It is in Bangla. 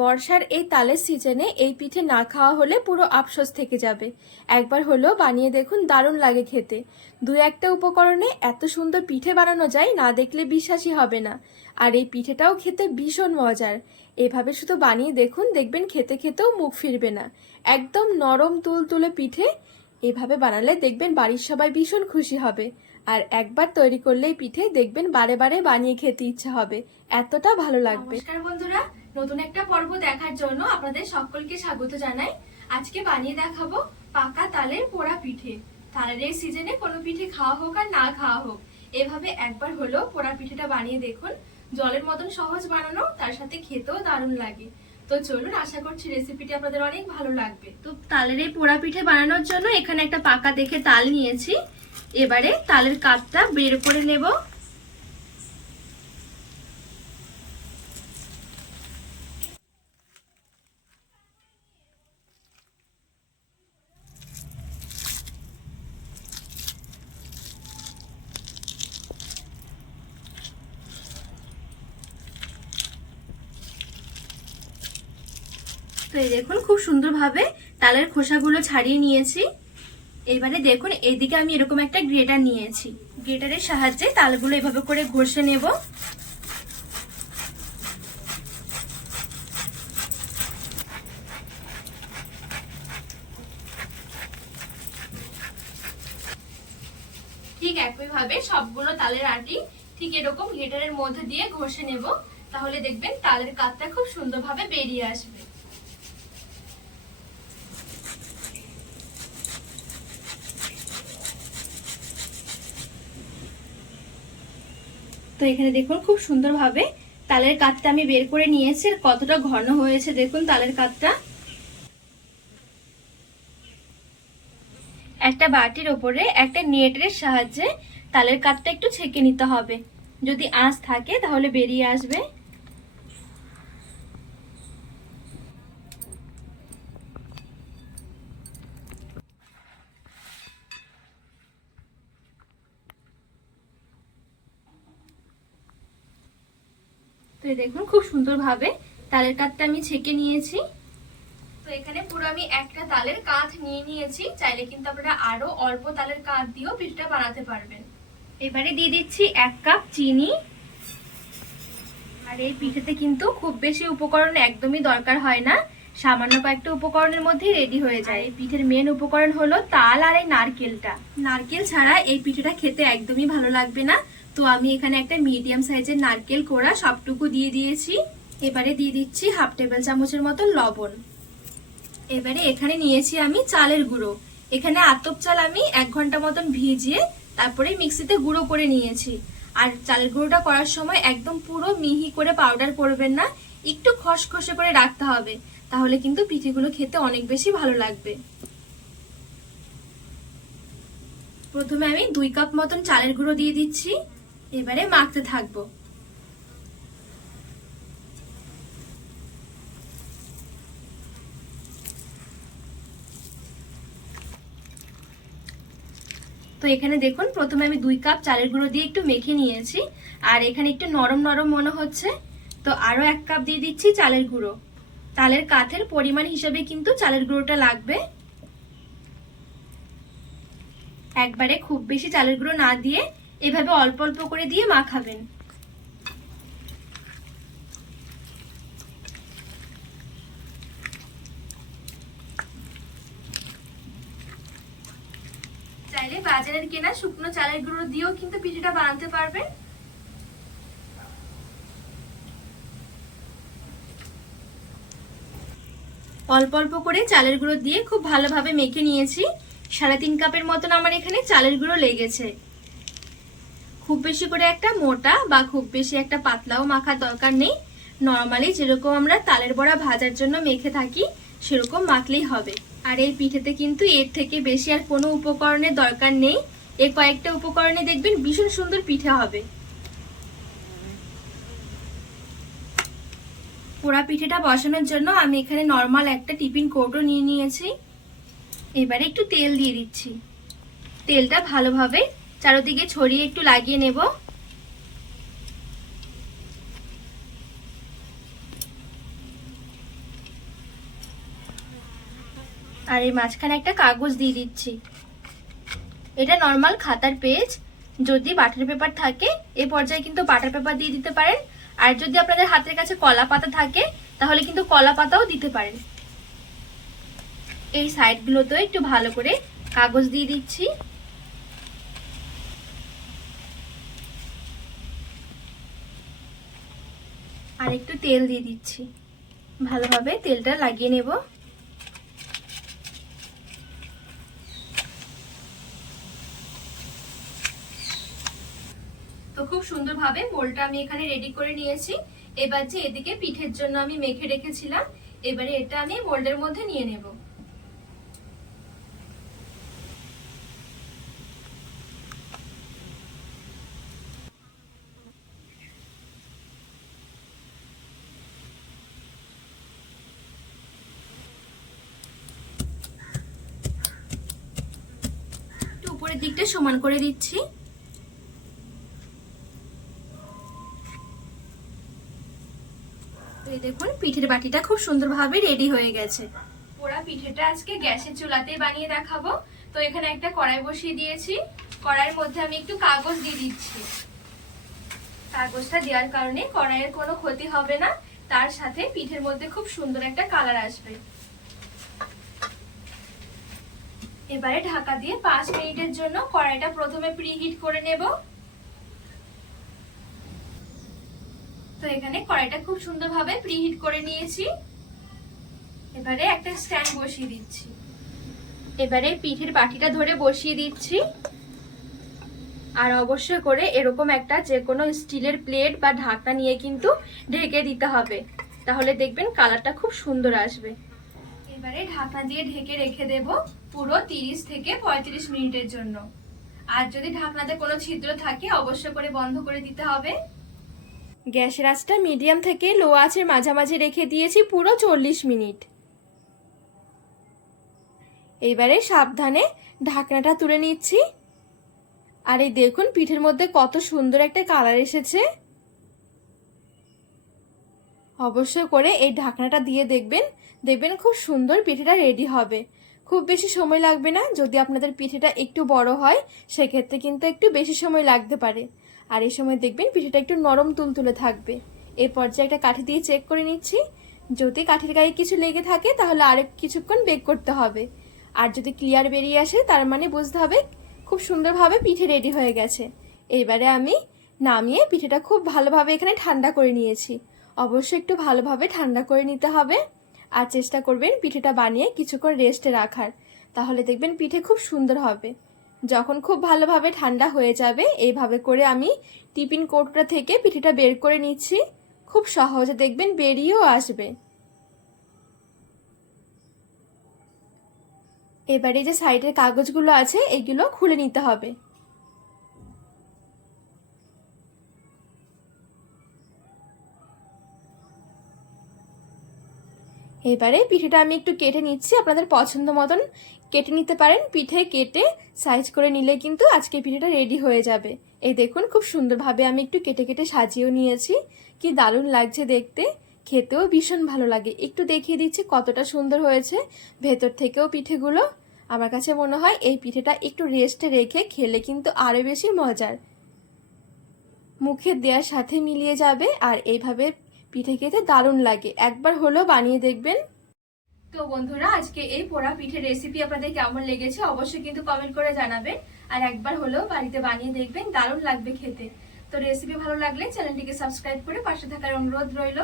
বর্ষার এই তালের সিজনে এই পিঠে না খাওয়া হলে পুরো আফসোস থেকে যাবে। একবার হলেও বানিয়ে দেখুন দারুণ লাগে খেতে। দু একটা উপকরণে এত সুন্দর পিঠে বানানো যায় না দেখলে বিশ্বাসই হবে না। আর এই পিঠেটাও খেতে ভীষণ মজার। এভাবে শুধু বানিয়ে দেখুন, দেখবেন খেতে খেতেও মুখ ফিরবে না। একদম নরম তুল তুলে পিঠে এভাবে বানালে দেখবেন বাড়ির সবাই ভীষণ খুশি হবে। আর একবার তৈরি করলেই পিঠে দেখবেন বারে বারে বানিয়ে খেতে ইচ্ছা হবে। এতটা ভালো লাগবে। বন্ধুরা নতুন একটা পর্ব দেখার জন্য আপনাদের সকলকে স্বাগত জানাই। আজকে বানিয়ে দেখাবো পাকা তালের পোড়া পিঠে। তালের এই সিজনে কোনো পিঠে খাওয়া হোক আর না খাওয়া হোক, এভাবে একবার হলেও পোড়া পিঠেটা বানিয়ে দেখুন। জলের মতন সহজ বানানো, তার সাথে খেতেও দারুণ লাগে। তো চলুন, আশা করছি রেসিপিটি আপনাদের অনেক ভালো লাগবে। তো তালের এই পোড়া পিঠে বানানোর জন্য এখানে একটা পাকা দেখে তাল নিয়েছি। এবারে তালের কাপটা বের করে নেব। তো এই দেখুন, খুব সুন্দরভাবে তালের খোসাগুলো ছাড়িয়ে নিয়েছি। এবারে দেখুন এইদিকে আমি এরকম একটা গ্রেটার নিয়েছি। গ্রেটারের সাহায্যে তালগুলো এভাবে করে ঘষে নেব। ঠিক একইভাবে সবগুলো তালের আটি ঠিক এরকম গ্রেটারের মধ্যে দিয়ে ঘষে নেব। তাহলে দেখবেন তালের কাতটা খুব সুন্দরভাবে বেরিয়ে আসবে। তো এখানে দেখুন খুব সুন্দরভাবে তালের কাতটা আমি বের করে নিয়েছি আর কতটা ঘন হয়েছে দেখুন তালের কাতটা একটা বাটির ওপরে একটা নেটের সাহায্যে তালের কাতটা একটু ছেঁকে নিতে হবে। যদি আঁচ থাকে তাহলে বেরিয়ে আসবে। তো এই দেখুন, খুব সুন্দরভাবে তালের কাঠটা আমি ছেঁকে নিয়েছি। তো এখানে পুরো আমি একটা তালের কাঠ নিয়ে নিয়েছি। চাইলে কিন্তু আপনারা আরও অল্প তালের কাঠ দিয়েও পিঠটা বানাতে পারবেন। এবারে দিয়ে দিচ্ছি এক কাপ চিনি। আর এই পিঠেতে কিন্তু খুব বেশি উপকরণ একদমই দরকার হয় না। সামান্য কয়েকটা উপকরণের মধ্যেই রেডি হয়ে যায়। এই পিঠের মেন উপকরণ হলো তাল আর এই নারকেলটা। নারকেল ছাড়া এই পিঠেটা খেতে একদমই ভালো লাগবে না। তো আমি এখানে একটা মিডিয়াম সাইজের নারকেল কোড়া সবটুকু দিয়ে দিয়েছি। এবারে দিয়ে দিচ্ছি হাফ টেবিল চামচের মতো লবণ। এবারে এখানে নিয়েছি আমি চালের গুঁড়ো। এখানে আতপ চাল আমি এক ঘণ্টা মতন ভিজিয়ে তারপরে মিক্সিতে গুঁড়ো করে নিয়েছি। আর চালের গুঁড়োটা করার সময় একদম পুরো মিহি করে পাউডার করবেন না, একটু খসখসে করে রাখতে হবে। তাহলে কিন্তু পিঠেগুলো খেতে অনেক বেশি ভালো লাগবে। প্রথমে আমি দুই কাপ মতন চালের গুঁড়ো দিয়ে দিচ্ছি। এবারে মাখতে থাকব। তো এখানে দেখুন, প্রথমে আমি দুই কাপ চালের গুঁড়ো দিয়ে একটু মেখে নিয়েছি, আর এখানে একটু নরম নরম মনে হচ্ছে, তো আরও এক কাপ দিয়ে দিচ্ছি চালের গুঁড়ো। তালের কাঠের পরিমাণ হিসেবে কিন্তু চালের গুঁড়োটা লাগবে। একবারে খুব বেশি চালের গুঁড়ো না দিয়ে এভাবে অল্প অল্প করে দিয়ে মাখাবেন। চাইলে বাজারের কেনা শুকনো চালের গুঁড়ো দিয়েও কিন্তু পিঠেটা বানাতে পারবেন। অল্প অল্প করে চালের গুঁড়ো দিয়ে খুব ভালোভাবে মেখে নিয়েছি। সাড়ে তিন কাপের মতন আমার এখানে চালের গুঁড়ো লেগেছে। খুব বেশি করে একটা মোটা বা খুব বেশি একটা পাতলাও মাখার দরকার নেই। নর্মালি যেরকম আমরা তালের বড়া ভাজার জন্য মেখে থাকি, সেরকম মাখলেই হবে। আর এই পিঠেতে কিন্তু এর থেকে বেশি আর কোনো উপকরণের দরকার নেই। এই কয়েকটা উপকরণে দেখবেন ভীষণ সুন্দর পিঠে হবে। পোড়া পিঠেটা বসানোর জন্য আমি এখানে নর্মাল একটা টিফিন কৌটো নিয়ে নিয়েছি। এবারে একটু তেল দিয়ে দিচ্ছি। তেলটা ভালোভাবে চারোদিকে ছড়িয়ে একটু লাগিয়ে নেব। আর এর মাঝখানে একটা কাগজ দিয়ে দিচ্ছি। এটা নর্মাল খাতার পেজ যদি বাটার পেপার থাকে, এ পর্যায়ে কিন্তু বাটার পেপার দিয়ে দিতে পারেন। আর যদি আপনাদের হাতের কাছে কলা পাতা থাকে, তাহলে কিন্তু কলা পাতাও দিতে পারেন। এই সাইডগুলোতেও একটু ভালো করে কাগজ দিয়ে দিচ্ছি। আর একটু তেল দিয়ে দিচ্ছি। ভালোভাবে তেলটা লাগিয়ে নেব। তো খুব সুন্দরভাবে মোলটা আমি এখানে রেডি করে নিয়েছি। এবার যে এদিকে পিঠের জন্য আমি মেখে রেখেছিলাম, এবারে এটা আমি মোল্ডের মধ্যে নিয়ে নেব একটু উপরের দিকটা সমান করে দিচ্ছি। দেখুন, পিঠের বাটিটা খুব সুন্দরভাবে রেডি হয়ে গেছে। পোড়া পিঠেটা আজকে গ্যাসের চুলাতে বানিয়ে দেখাবো। তো এখানে একটা কড়াই বসিয়ে দিয়েছি। কড়াইয়ের মধ্যে আমি একটু কাগজ দিয়ে দিচ্ছি। কাগজটা দেওয়ার কারণে কড়াইয়ের কোনো ক্ষতি হবে না। তার সাথে পিঠের মধ্যে খুব সুন্দর একটা কালার আসবে। এবারে ঢাকা দিয়ে পাঁচ মিনিটের জন্য কড়াইটা প্রথমে প্রিহিট করে নেব। তো এখানে কড়াইটা খুব সুন্দরভাবে প্রিহিট করে নিয়েছি। এবারে একটা স্ট্যান্ড বসিয়ে দিচ্ছি। এবারে পিঠের বাটিটা ধরে বসিয়ে দিচ্ছি। আর অবশ্যই করে এরকম একটা যে কোনো স্টিলের প্লেট বা ঢাকনা নিয়ে কিন্তু ঢেকে দিতে হবে। তাহলে দেখবেন কালারটা খুব সুন্দর আসবে। এবারে ঢাকনা দিয়ে ঢেকে রেখে দেব। পুরো তিরিশ থেকে পঁয়ত্রিশ মিনিটের জন্য। আর যদি ঢাকনাতে কোনো ছিদ্র থাকে অবশ্যই করে বন্ধ করে দিতে হবে। গ্যাসের আঁচটা মিডিয়াম থেকে লো আঁচের মাঝামাঝি রেখে দিয়েছি পুরো চল্লিশ মিনিট। এইবারে সাবধানে ঢাকনাটা তুলে নিচ্ছি। আর এই দেখুন, পিঠের মধ্যে কত সুন্দর একটা কালার এসেছে। অবশ্যই করে এই ঢাকনাটা দিয়ে দেখবেন দেখবেন খুব সুন্দর পিঠেটা রেডি হবে। খুব বেশি সময় লাগবে না। যদি আপনাদের পিঠেটা একটু বড় হয়, সেক্ষেত্রে কিন্তু একটু বেশি সময় লাগতে পারে। আর এই সময় দেখবেন পিঠেটা একটু নরম তুলতুলে থাকবে। এই পর্যায়ে একটা কাঠি দিয়ে চেক করে নিচ্ছি। যদি কাঠির গায়ে কিছু লেগে থাকে, তাহলে আরেক কিছুক্ষণ বেক করতে হবে। আর যদি ক্লিয়ার বেরিয়ে আসে, তার মানে বুঝতে হবে খুব সুন্দরভাবে পিঠে রেডি হয়ে গেছে। এইবারে আমি নামিয়ে পিঠেটা খুব ভালোভাবে এখানে ঠান্ডা করে নিয়েছি। অবশ্যই একটু ভালোভাবে ঠান্ডা করে নিতে হবে। আর চেষ্টা করবেন পিঠেটা বানিয়ে কিছুক্ষণ রেস্টে রাখার। তাহলে দেখবেন পিঠে খুব সুন্দর হবে। যখন খুব ভালোভাবে ঠান্ডা হয়ে যাবে, এইভাবে করে আমি টিফিন কোটটা থেকে পিঠেটা বের করে নিচ্ছি। খুব সহজে দেখবেন বেরিয়েও আসবে। এবারে যে সাইডের কাগজগুলো আছে, এগুলো খুলে নিতে হবে। এবারে পিঠেটা আমি একটু কেটে নিচ্ছি, আপনাদের পছন্দ মতন কেটে নিতে পারেন। পিঠে কেটে সাইজ করে নিলে কিন্তু আজকে পিঠেটা রেডি হয়ে যাবে। এই দেখুন, খুব সুন্দরভাবে আমি একটু কেটে কেটে সাজিয়েও নিয়েছি। কি দারুণ লাগছে দেখতে। খেতেও ভীষণ ভালো লাগে। একটু দেখিয়ে দিচ্ছি কতটা সুন্দর হয়েছে ভেতর থেকেও পিঠেগুলো। আমার কাছে মনে হয় এই পিঠেটা একটু রেস্টে রেখে খেলে কিন্তু আরও বেশি মজার। মুখে দেওয়ার সাথে মিলিয়ে যাবে আর এইভাবে পিঠে খেতে দারুণ লাগে। একবার হলেও বানিয়ে দেখবেন। তো বন্ধুরা, আজকে এই পোড়া পিঠের রেসিপি আপনাদের কেমন লেগেছে অবশ্যই কিন্তু কমেন্ট করে জানাবেন। আর একবার হলেও বাড়িতে বানিয়ে দেখবেন, দারুণ লাগবে খেতে। তো রেসিপি ভালো লাগলে চ্যানেলটিকে সাবস্ক্রাইব করে পাশে থাকার অনুরোধ রইল।